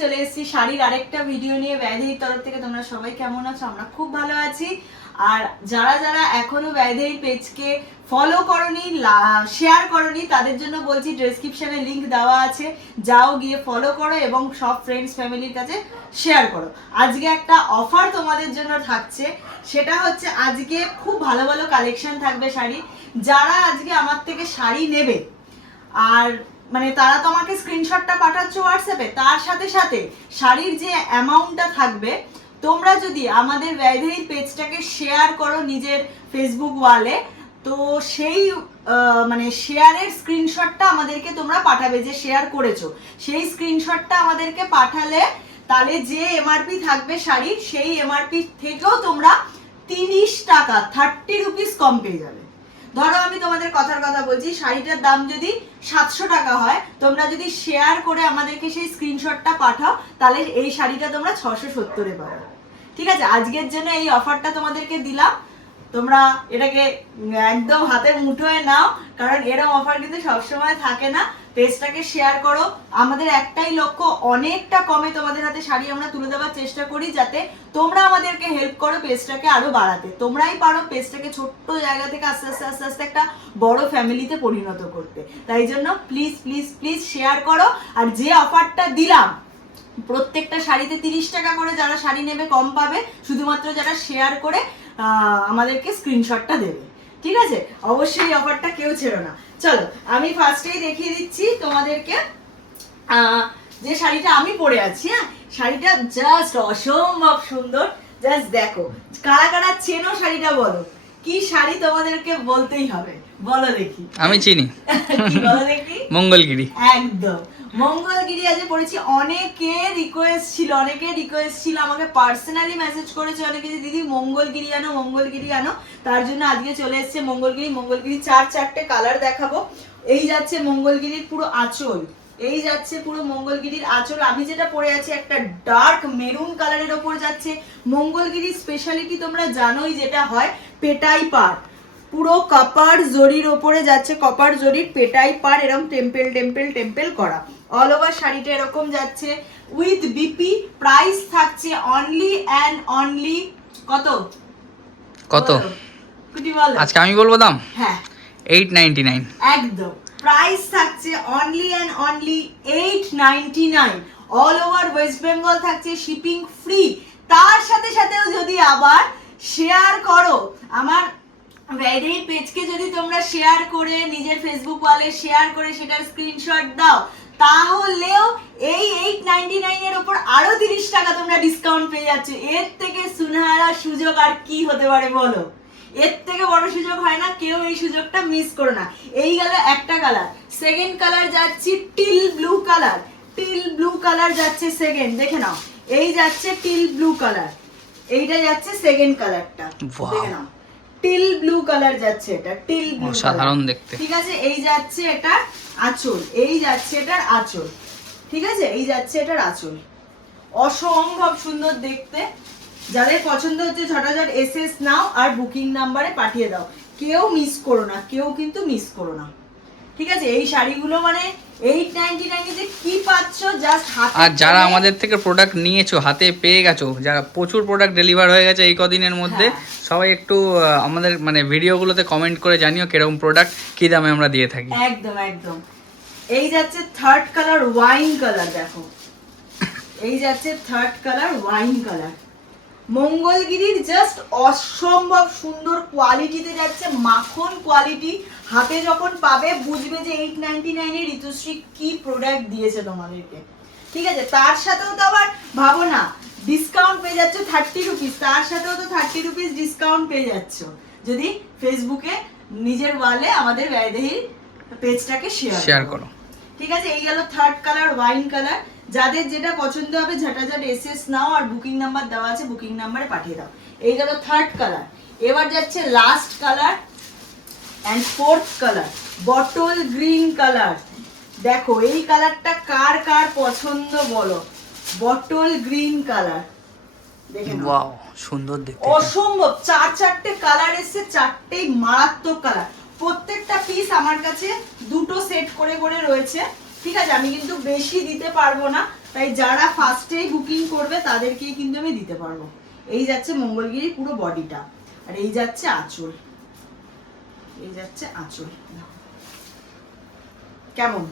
চলে এসেছি শাড়ির আরেকটা ভিডিও নিয়ে। ব্যাধের তরফ থেকে তোমরা সবাই কেমন আছো? আমরা খুব ভালো আছি। আর যারা যারা এখনও ব্যাধের পেজকে ফলো করনি শেয়ার করনি, তাদের জন্য বলছি ডেসক্রিপশনে লিংক দেওয়া আছে। যাও গিয়ে ফলো করো এবং সব ফ্রেন্ডস ফ্যামিলির কাছে শেয়ার করো। আজকে একটা অফার তোমাদের জন্য থাকছে। সেটা হচ্ছে আজকে খুব ভালো ভালো কালেকশন থাকবে শাড়ি। যারা আজকে আমার থেকে শাড়ি নেবে, আর মানে তারা তো আমাকে স্ক্রিনশটটা পাঠাচ্ছ হোয়াটসঅ্যাপে তার সাথে সাথে শাড়ির যে অ্যামাউন্টটা থাকবে, তোমরা যদি আমাদের ব্যয়ধেয়ী পেজটাকে শেয়ার করো নিজের ফেসবুক ওয়ালে তো সেই মানে শেয়ারের স্ক্রিনশটটা আমাদেরকে তোমরা পাঠাবে যে শেয়ার করেছ। সেই স্ক্রিনশটটা আমাদেরকে পাঠালে তাহলে যে এমআরপি থাকবে শাড়ির, সেই এমআরপি থেকেও তোমরা তিরিশ টাকা থার্টি রুপিস কম পেয়ে যাবে। ধরো আমি তোমাদের কথার কথা বলছি, শাড়িটার দাম যদি সাতশো টাকা হয়, তোমরা যদি শেয়ার করে আমাদেরকে সেই স্ক্রিনশটটা পাঠাও, তাহলে এই শাড়িটা তোমরা ছশো সত্তরে পাবে। ঠিক আছে? আজকের জন্য এই অফারটা তোমাদেরকে দিলাম। তোমরা এটাকে একদম হাতে মুঠোয় নাও, কারণ এরম অফার কিন্তু সবসময় থাকে না। পেজটাকে শেয়ার করো। আমাদের একটাই লক্ষ্য, অনেকটা কমে তোমাদের হাতে শাড়ি আমরা তুলে দেওয়ার চেষ্টা করি যাতে তোমরা আমাদেরকে হেল্প করো পেজটাকে আরও বাড়াতে। তোমরাই পারো পেজটাকে ছোট্ট জায়গা থেকে আস্তে আস্তে আস্তে আস্তে একটা বড় ফ্যামিলিতে পরিণত করতে। তাই জন্য প্লিজ প্লিজ প্লিজ শেয়ার করো। আর যে অফারটা দিলাম, প্রত্যেকটা শাড়িতে তিরিশ টাকা করে যারা শাড়ি নেবে কম পাবে, শুধুমাত্র যারা শেয়ার করে আমাদেরকে স্ক্রিনশটটা দেবে। ঠিক আছে? অবশ্যই অফারটা কেউ ছেড়ো না। চলো আমি ফার্স্টেই দেখিয়ে দিচ্ছি তোমাদেরকে যে শাড়িটা আমি পরে আছি হ্যাঁ? শাড়িটা জাস্ট অসম্ভব সুন্দর। জাস্ট দেখো কারা কারা চেনো শাড়িটা বলো? কি শাড়ি তোমাদেরকে বলতেই হবে? বলো দেখি। আমি চিনি। কি বলো দেখি? মঙ্গলগিরি। একদম। মঙ্গলগিরি আজ পড়েছি। অনেকে রিকোয়েস্ট ছিল, অনেকে রিকোয়েস্ট ছিল, আমাকে পার্সোনালি মেসেজ করেছে অনেকে যে, দিদি, মঙ্গলগিরি আনো মঙ্গলগিরি আনো। তার জন্য আজকে চলে এসেছে মঙ্গলগিরি। মঙ্গলগিরি চার চারটে কালার দেখাবো। এই যাচ্ছে মঙ্গলগিরির পুরো আঁচল। এই যাচ্ছে পুরো মঙ্গলগিরির আঁচল। আমি যেটা পরে আছি, একটা ডার্ক মেরুন কালারের ওপর যাচ্ছে। মঙ্গলগিরির স্পেশালিটি তোমরা জানোই যেটা হয়, পেটাই পাট পুরো কপার জরির ওপরে যাচ্ছে কপার জরির পেটাই পার এরকম টেম্পেল টেম্পেল টেম্পেল করা। অল ওভার শাড়িটা এরকম যাচ্ছে। উইথ বিপি প্রাইস থাকছে অনলি অ্যান্ড অনলি কত? কত? আজকে আমি বলব দাম? হ্যাঁ। এইট নাইনটি নাইন একদম। প্রাইস থাকছে only and only eight ninety nine all over West Bengal থাকছে শিপিং ফ্রি তার সাথে সাথেও যদি আবার শেয়ার করো আমার ভ্যারির পেজকে যদি তোমরা শেয়ার করে নিজের ফেসবুক ওয়ালে শেয়ার করে সেটার স্ক্রিনশট দাও তাহলেও এই এইট নাইনটি নাইনের ওপর আরও তিরিশ টাকা তোমরা ডিসকাউন্ট পেয়ে যাচ্ছ। এর থেকে সুনহারা সুযোগ আর কি হতে পারে বলো? এর থেকে বড় সুযোগ হয় না কেউ এই সুযোগটা মিস করো না। এই গেল একটা কালার সেকেন্ড কালার যাচ্ছি teal blue colour teal blue colour যাচ্ছে সেকেন্ড দেখে নাও। এই যাচ্ছে টিল ব্লু কালার এইটা যাচ্ছে সেকেন্ড কালারটা. দেখে নাও। টিল ব্লু কালার যাচ্ছে এটা টিল ব্লু সাধারণ দেখতে। ঠিক আছে এই যাচ্ছে এটা আঁচল এই যাচ্ছে এটার আঁচল। ঠিক আছে এই যাচ্ছে এটার আঁচল। অসম্ভব সুন্দর দেখতে। যাদের পছন্দ হচ্ছে ঝটাঝট এসএস নাও আর বুকিং নাম্বারে পাঠিয়ে দাও। কেউ মিস করো না কেউ কিন্তু মিস করো না। ঠিক আছে এই শাড়িগুলো মানে এইট নাইনটি নাইনে কি পাচ্ছ জাস্ট হাতে আর যারা আমাদের থেকে প্রোডাক্ট নিয়েছো হাতে পেয়ে গেছো যারা প্রচুর প্রোডাক্ট ডেলিভার হয়ে গেছে এই কদিনের মধ্যে হ্যাঁ। সবাই একটু আমাদের মানে ভিডিওগুলোতে কমেন্ট করে জানিও কীরকম প্রোডাক্ট কি দামে আমরা দিয়ে থাকি। একদম একদম। এই যাচ্ছে থার্ড কালার ওয়াইন কালার দেখো। এই যাচ্ছে থার্ড কালার ওয়াইন কালার মঙ্গলগিরির জাস্ট অসম্ভব সুন্দর কোয়ালিটিতে যাচ্ছে মাখন কোয়ালিটি হাতে যখন পাবে বুঝবে যে এইট নাইনটি নাইনের ঋতুশ্রী কি প্রোডাক্ট দিয়েছে তোমাদেরকে। ঠিক আছে? তার সাথেও তো আবার ভাবো না ডিসকাউন্ট পেয়ে যাচ্ছ থার্টি রুপিস তার সাথেও তো থার্টি রুপিস ডিসকাউন্ট পেয়ে যাচ্ছ। যদি ফেসবুকে নিজের ওয়ালে আমাদের ব্যয়দেহী পেজটাকে শেয়ার শেয়ার করো। ঠিক আছে এই গেল থার্ড কালার ওয়াইন কালার যাদের যেটা পছন্দ হবে ঝটাঝট এসএস নাও আর বুকিং নাম্বার দেওয়া আছে বুকিং নাম্বারে পাঠিয়ে দাও। এই গেল থার্ড কালার এবার যাচ্ছে last colour and fourth colour bottle green colour দেখো এই কালারটা কার কার পছন্দ বলো? বটল গ্রিন কালার সুন্দর দেখতে। অসম্ভব চার চারটে কালার এসছে চারটেই মারাত্মক কালার প্রত্যেকটা পিস আমার কাছে দুটো সেট করে করে রয়েছে। ঠিক আছে, আমি কিন্তু বেশি দিতে পারব না, তাই যারা ফার্স্টেই বুকিং করবে তাদেরকেই কিন্তু আমি দিতে পারব। এই যাচ্ছে মঙ্গলগিরি পুরো বডিটা আর এই যাচ্ছে আঁচল। এই যাচ্ছে আঁচল। কেমন?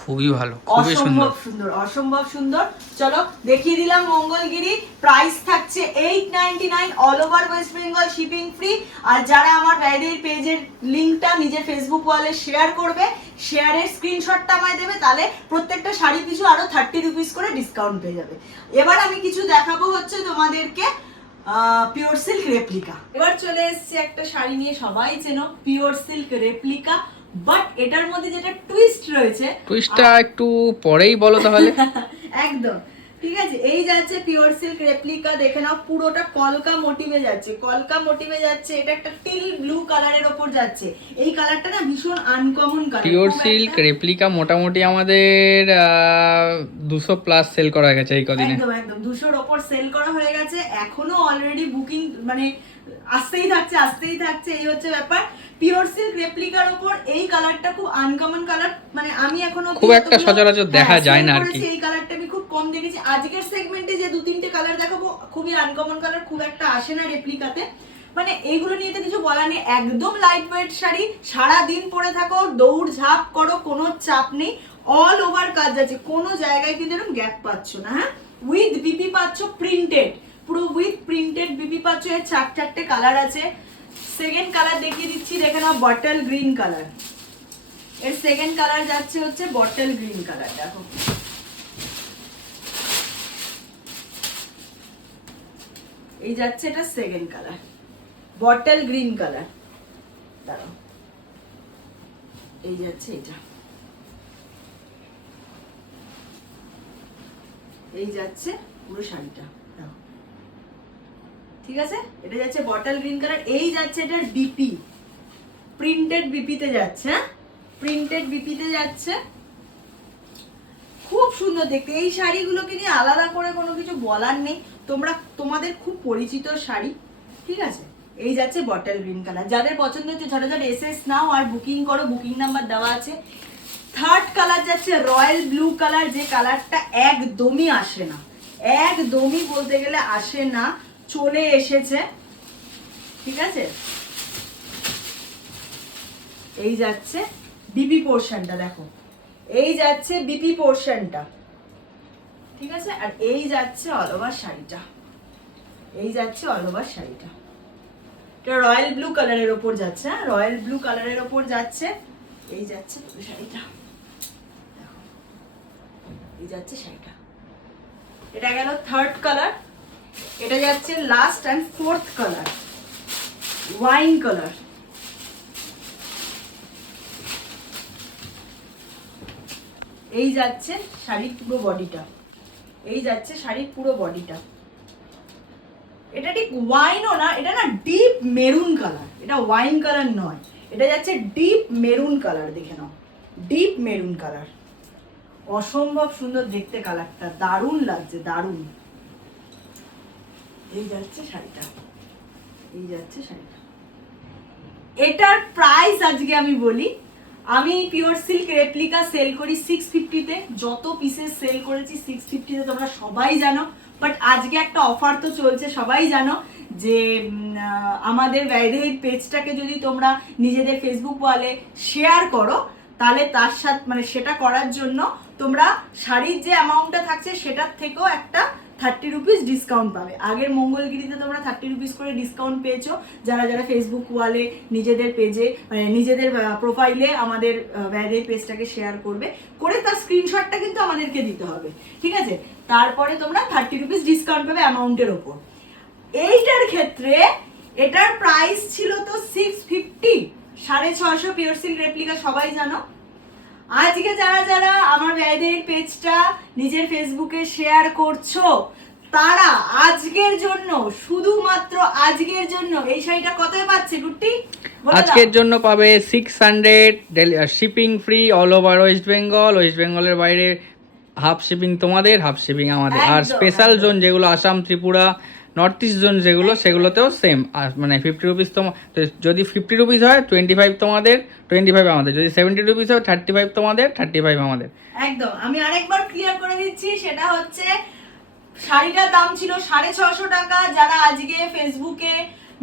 খুবই ভালো খুবই সুন্দর। সুন্দর অসম্ভব সুন্দর। চলো দেখিয়ে দিলাম মঙ্গলগিরি। প্রাইস থাকছে eight ninety nine all over West Bengal shipping free আর যারা আমার ভ্যালির পেজের লিঙ্কটা নিজের ফেসবুক ওয়ালে শেয়ার করবে শেয়ারের স্ক্রিনশটটা আমায় দেবে তাহলে প্রত্যেকটা শাড়ি পিছু আরও থার্টি রুপিস করে ডিসকাউন্ট পেয়ে যাবে। এবার আমি কিছু দেখাবো হচ্ছে তোমাদেরকে পিওর সিল্ক রেপ্লিকা এবার চলে এসেছে একটা শাড়ি নিয়ে সবাই চেনো পিওর সিল্ক রেপ্লিকা বাট এটার মধ্যে যেটা টুইস্ট রয়েছে টুইস্টটা একটু পরেই বলো তাহলে। একদম। ঠিক আছে এই যাচ্ছে পিওর সিল্ক রেপ্লিকা দেখে নাও পুরোটা কলকা মোটিভে যাচ্ছে। কলকা মোটিভে যাচ্ছে এটা একটা টিল ব্লু কালারের ওপর যাচ্ছে। এই কালারটা না ভীষণ uncommon colour pure silk replica মোটামুটি আমাদের দুশো প্লাস সেল করা গেছে এই কদিনে। একদম একদম। দুশোর ওপর সেল করা হয়ে গেছে। এখনও অলরেডি বুকিং মানে আসতেই থাকছে আসতেই থাকছে। এই হচ্ছে ব্যাপার। পিওর সিল্ক রেপ্লিকার ওপর এই কালারটা খুব আনকমন কালার মানে আমি এখনও খুব একটা সচরাচর দেখা যায় না আর কি। এই কালারটা আমি খুব কম দেখেছি। আজকের সেগমেন্টে যে দু তিনটে কালার দেখাবো খুবই আনকমন কালার খুব একটা আসে না রেপ্লিকাতে মানে এইগুলো নিয়ে তো কিছু নেই। একদম লাইট ওয়েট শাড়ি সারা দিন পরে থাকো দৌড় ঝাঁপ করো কোনো চাপ নেই। অল ওভার কাজ আছে। কোনো জায়গায় কিন্তু এরকম গ্যাপ পাচ্ছ না হ্যাঁ? উইথ বিপি পাচ্ছ প্রিন্টেড পুরো উইথ প্রিন্টেড বিপি পাচ্ছ এর চার চারটে কালার আছে। সেকেন্ড কালার দেখিয়ে দিচ্ছি, দেখে নাও বটল গ্রিন কালারের সেকেন্ড কালার যাচ্ছে হচ্ছে বটল গ্রিন কালার দেখো। এই যাচ্ছে এটা second colour bottle green colour দাঁড়াও। এই যাচ্ছে এটা। এই যাচ্ছে পুরো শাড়িটা। ঠিক আছে? এটা যাচ্ছে বটল গ্রিন কালার এই যাচ্ছে এটার বিপি প্রিন্টেড বিপিতে যাচ্ছে হ্যাঁ? প্রিন্টেড বিপিতে যাচ্ছে। খুব সুন্দর দেখতে। এই শাড়িগুলোকে নিয়ে আলাদা করে কোনো কিছু বলার নেই। তোমরা, তোমাদের খুব পরিচিত শাড়ি, ঠিক আছে? এই যাচ্ছে বটল গ্রিন কালার যাদের পছন্দ হচ্ছে, ঝটাঝট এস এস নাও আর বুকিং করো বুকিং নাম্বার দেওয়া আছে। থার্ড কালার যাচ্ছে রয়্যাল ব্লু কালার যে কালারটা একদমই আসে না। একদমই বলতে গেলে আসে না। চলে এসেছে। ঠিক আছে? এই যাচ্ছে বিপি পোর্শনটা দেখো। এই যাচ্ছে বিপি পোর্শনটা ঠিক আছে? আর এই যাচ্ছে অল ওভার শাড়িটা। এই যাচ্ছে অল ওভার শাড়িটা। এটা রয়্যাল ব্লু কালারের ওপর যাচ্ছে হ্যাঁ? রয়্যাল ব্লু কালারের ওপর যাচ্ছে। এই যাচ্ছে শাড়িটা। এই যাচ্ছে শাড়িটা। এটা গেল থার্ড কালার এটা যাচ্ছে last and fourth colour wine colour এই যাচ্ছে শাড়ির পুরো বডিটা। এই যাচ্ছে শাড়ির পুরো বডিটা। এটা ঠিক ওয়াইনও না, এটা না ডিপ মেরুন কালার এটা ওয়াইন কালার নয়। এটা যাচ্ছে ডিপ মেরুন কালার দেখে নাও। ডিপ মেরুন কালার অসম্ভব সুন্দর দেখতে কালারটা দারুণ লাগছে, দারুণ। এই যাচ্ছে শাড়িটা। এই যাচ্ছে শাড়িটা। এটার প্রাইস আজকে আমি বলি, আমি পিওর সিল্ক রেপ্লিকা সেল করি সিক্স ফিফটিতে যত সেল করেছি সিক্স ফিফটিতে তোমরা সবাই জানো বাট আজকে একটা অফার তো চলছে, সবাই জানো যে আমাদের ব্যয়দেহির পেজটাকে যদি তোমরা নিজেদের ফেসবুক ওয়ালে শেয়ার করো, তাহলে তার সাথে মানে সেটা করার জন্য তোমরা শাড়ির যে অ্যামাউন্টটা থাকছে, সেটার থেকেও একটা থার্টি রুপিস ডিসকাউন্ট পাবে। আগের মঙ্গলগিরিতে তোমরা থার্টি রুপিস করে ডিসকাউন্ট পেয়েছ। যারা যারা ফেসবুক ওয়ালে নিজেদের পেজে মানে নিজেদের প্রোফাইলে আমাদের ব্যয়দের পেজটাকে শেয়ার করবে, করে তার স্ক্রিনশটটা কিন্তু আমাদেরকে দিতে হবে। ঠিক আছে? তারপরে তোমরা থার্টি রুপিস ডিসকাউন্ট পাবে অ্যামাউন্টের ওপর। এইটার ক্ষেত্রে এটার প্রাইস ছিল তো সিক্স ফিফটি সাড়ে ছশো পিওর সিল্ক রেপ্লিকা সবাই জানো? আজকে যারা যারা আমার ব্যয়দের পেজটা নিজের ফেসবুকে শেয়ার করছ তারা আজকের জন্য শুধুমাত্র আজকের জন্য এই শাড়িটা কতই পাচ্ছে দাও। আজকের জন্য পাবে six hundred shipping free all over West Bengal West বেঙ্গলের বাইরে হাফ শিপিং তোমাদের হাফ শিপিং আমাদের। আর স্পেশাল জোন যেগুলো Assam Tripura north east zone যেগুলো সেগুলোতেও সেম আর মানে ফিফটি রুপিস তো যদি ফিফটি রুপিস হয় টোয়েন্টি ফাইভ তোমাদের টোয়েন্টি ফাইভ আমাদের। যদি সেভেন্টি রুপিস হয় থার্টি ফাইভ তোমাদের থার্টি ফাইভ আমাদের। একদম। আমি আরেকবার ক্লিয়ার করে দিচ্ছি সেটা হচ্ছে শাড়িটার দাম ছিল সাড়ে ছশো টাকা। যারা আজকে ফেসবুকে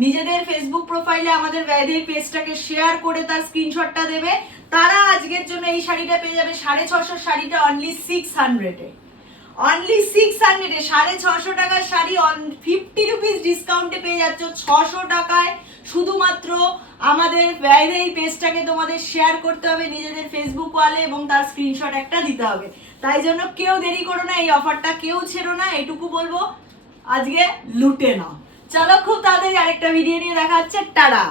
নিজেদের ফেসবুক প্রোফাইলে আমাদের ব্যাধির পেজটাকে শেয়ার করে তার স্ক্রিনশটটা দেবে তারা আজকের জন্য এই শাড়িটা পেয়ে যাবে সাড়ে ছশো শাড়িটা অনলি সিক্স হান্ড্রেডে অনলি সিক্স হান্ড্রেডে সাড়ে ছশো টাকার শাড়ি অন ফিফটি রুপিস ডিসকাউন্টে পেয়ে যাচ্ছ ছশো টাকায়। শুধুমাত্র আমাদের ব্যয়দেই পেজটাকে তোমাদের শেয়ার করতে হবে, নিজেদের ফেসবুক ওয়ালে এবং তার স্ক্রিনশট একটা দিতে হবে। তাই জন্য কেউ দেরি করো না, এই অফারটা কেউ ছেড়ো না, এটুকু বলব, আজকে লুটে নাও। চলো খুব তাড়াতাড়ি আরেকটা ভিডিও নিয়ে দেখা হচ্ছে, টাটা!